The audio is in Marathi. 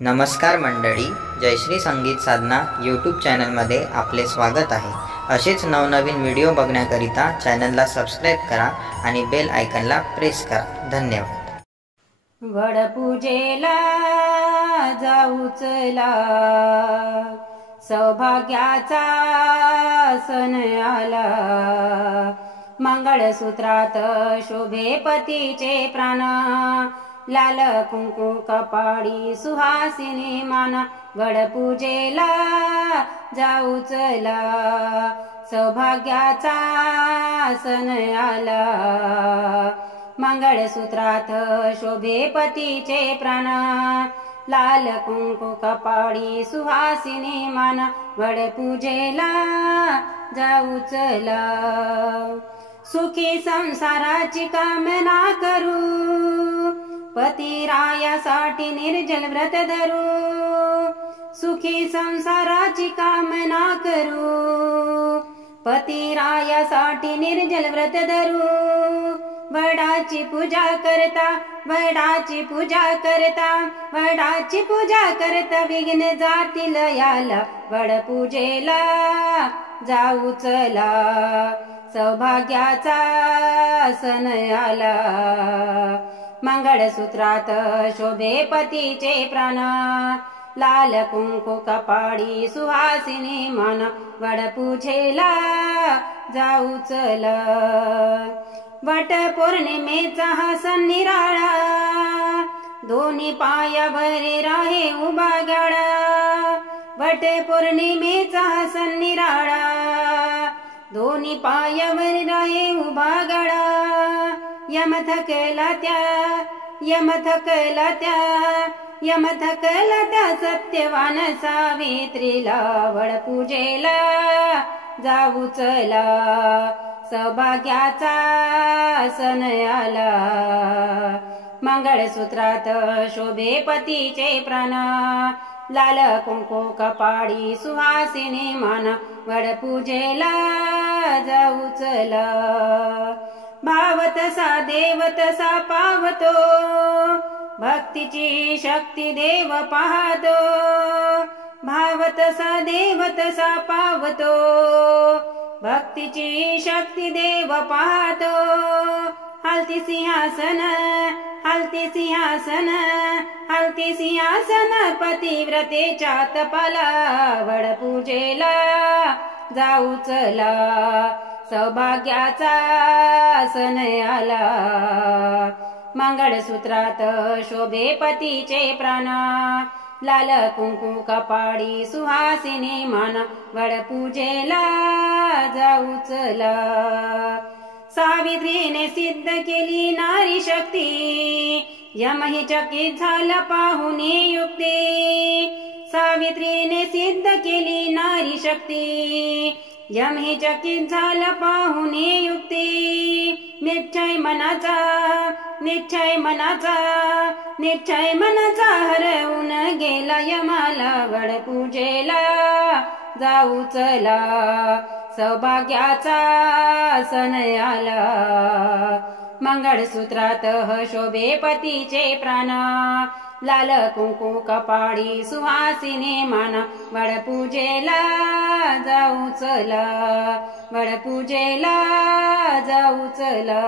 नमस्कार मंडळी, जयश्री संगीत साधना यूट्यूब चॅनलमध्ये आपले स्वागत आहे। असेच नवनवीन व्हिडिओ बघण्याकरिता चॅनलला सबस्क्राइब करा आणि बेल आयकॉनला प्रेस करा। धन्यवाद। वडपूजेला जाऊ चला, सौभाग्याचा सण आला। मंगळसूत्रात शोभे पतीचे प्राण, लाल कुंकू कपाळी सुहासिनी मान। वडपूजेला जाऊ चला, सौभाग्याचा सण आला। मंगळसूत्रात शोभे पतीचे प्राण, लाल कुंकू कपाळी सुहासिनी मान। वडपूजेला जाऊ चला, सुखी संसाराची कामना करू, पतिरायासाठी निर्जल व्रत धरू। सुखी संसाराची कामना करू, पतिरायासाठी निर्जल व्रत धरू। वडाची पूजा करता, वडाची पूजा करता, वडाची पूजा करता विघ्न जातील याला। वडपूजेला जाऊ चला, सौभाग्याचा सण आला। मंगळसूत्रात शोभे पतीचे प्राण, लाल कुंकू कपाळी सुहासिनी मान। वडपूजेला जाऊ चला, वट पौर्णिमेचा हा सण निराळा, दोन्ही पायावर राहे उभा गाडा। वट पौर्णिमेचा हा सण निराळा, दोन्ही पायावर राहे उभा गाडा। यम थकला त्या, यम थकला त्या, यम थकला त्या सत्यवान सावित्रीला। वडपूजेला जाऊ चला, सौभाग्याचा सण आला। मंगळसूत्रात शोभे पतीचे प्राण, लाल कुंकू कपाळी सुहासिनी मान। वडपूजेला जाऊ चला, भाव तसा देव तसा पावतो, भक्तीची शक्ती देव पाहतो। भाव तसा देव तसा पावतो, भक्तीची शक्ती देव पाहतो। हलती सिंहासन, हलती सिंहासन, हलती सिंहासन पतिव्रतेच्या तपाला। वडपूजेला जाऊ चला, सौभाग्याचा सण आला। मंगळसूत्रात शोभे पतीचे प्राण, लाल कुंकू कपाळी सुहासिनी मान। वडपूजेला जाऊ चला, सावित्रीने सिद्ध केली नारी शक्ती, यमही चकित झाला पाहून युक्ती। सावित्रीने सिद्ध केली नारी शक्ती, यमही चकित झाला पाहून युक्ती। निश्चय मनाचा, निश्चय मनाचा, निश्चय मनाचा हरवून गेला यमाला। वडपूजेला जाऊ चला, सौभाग्याचा सण आला। मंगळसूत्रात शोभे पतीचे प्राण, लाल कुंकू कपाळी सुहासिनी मान। वडपूजेला जाऊ चला, वडपूजेला जाऊ चला।